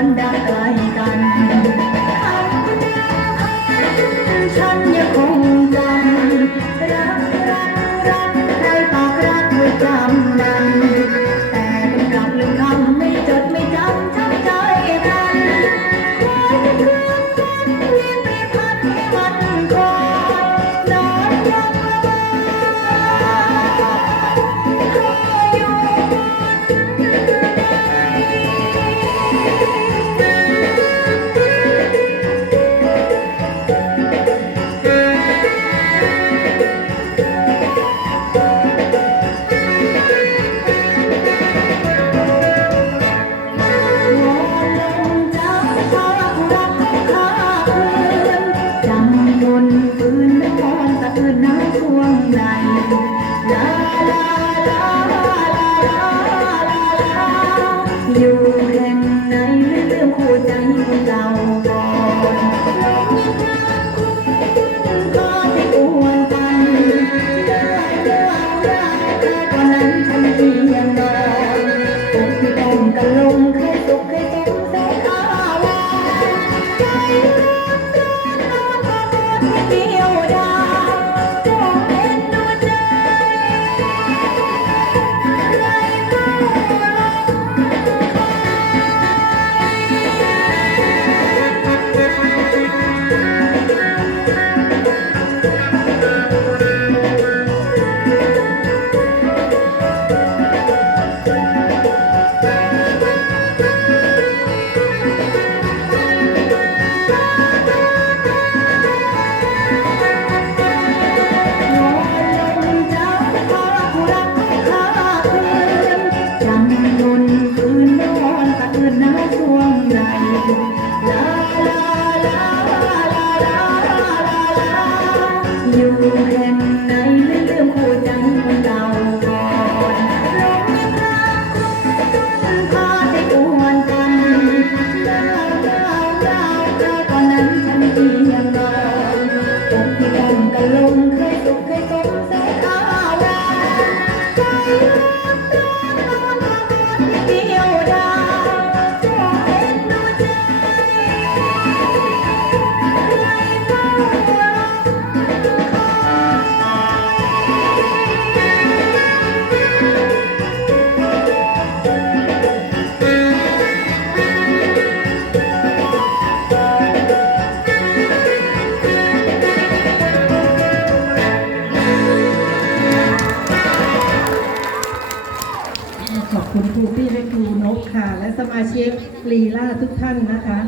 கொண்டாட ควงไหลลาลาลาลาลาลา ค่ะ และสมาชิกลีลาทุกท่านนะคะ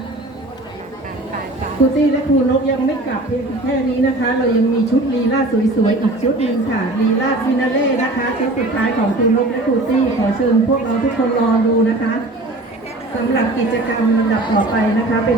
ครูตี้และครูนกยังไม่กลับเพียงแค่นี้นะคะ เรายังมีชุดลีลาสวยๆอีกชุดหนึ่งค่ะลีลาฟินาเล่นะคะชุดสุดท้ายของครูนกและครูตี้ขอเชิญพวกเราทุกคนรอดูนะคะสำหรับกิจกรรมลำดับต่อไปนะคะเป็น